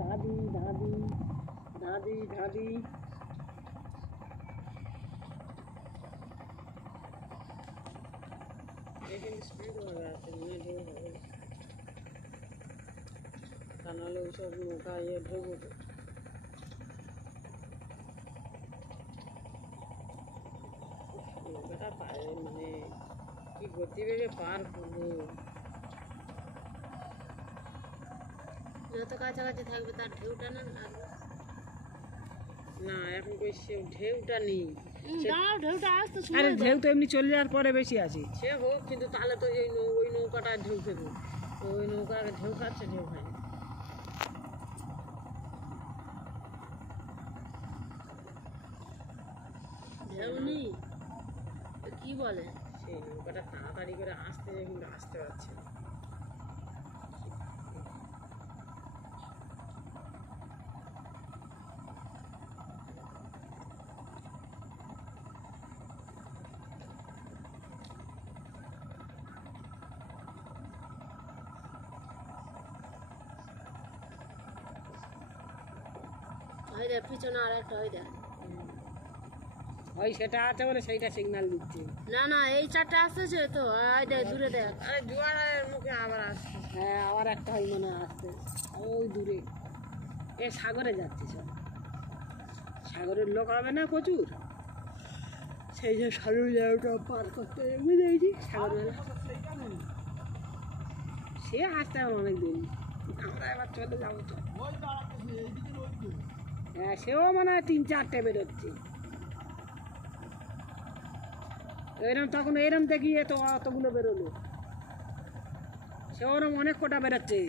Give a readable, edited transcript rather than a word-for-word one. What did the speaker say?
দাদি দাদি দাদি দাদি এখানে স্পিড হয়ে আছে মনে জোর হবে তা নাহলে ওইসব নৌকা ইয়ে ঢুকবে নৌকাটা পায়ে মানে কি গতিবেগে পার করবো যত কাছাকাছি থাকবে তার ঢেউটা না লাগবে না এখন কই সে ঢেউটা নেই ঢেউটা আসতে আরে ঢেউ তো এমনি চলে যাওয়ার পরে বেশি আছে সে হোক কিন্তু তাহলে তো ওই নৌকাটা ঢেউ খেবে ওই নৌকা ঢেউ খাচ্ছে ঢেউ খায় ঢেউ নেই কি বলে সেই নৌকাটা তাড়াতাড়ি করে আসতে কিন্তু আসতে পারছে না ওই দেখ পিছনে আর একটা ওই দেখ ওই সেটা আছে বলে সেইটা সিগন্যাল দিচ্ছে না না এই চারটা আসতেছে তো ওই দেখ দূরে দেখ আরে জোয়ারের মুখে আবার আসছে হ্যাঁ আবার একটা ওই মনে আসছে ওই দূরে এ সাগরে যাচ্ছে সব সাগরের লোক হবে না প্রচুর সেই যে সাগর জায়গাটা পার করতে বুঝেছি সাগরের সে আসতে হবে অনেক দিন আমরা এবার চলে যাবো তো হ্যাঁ সেও মনে হয় 3-4টে বেরোচ্ছে এরম তখন এরম দেখিয়ে তো অতগুলো বেরোলো সে ওরম অনেক কটা বেরোচ্ছে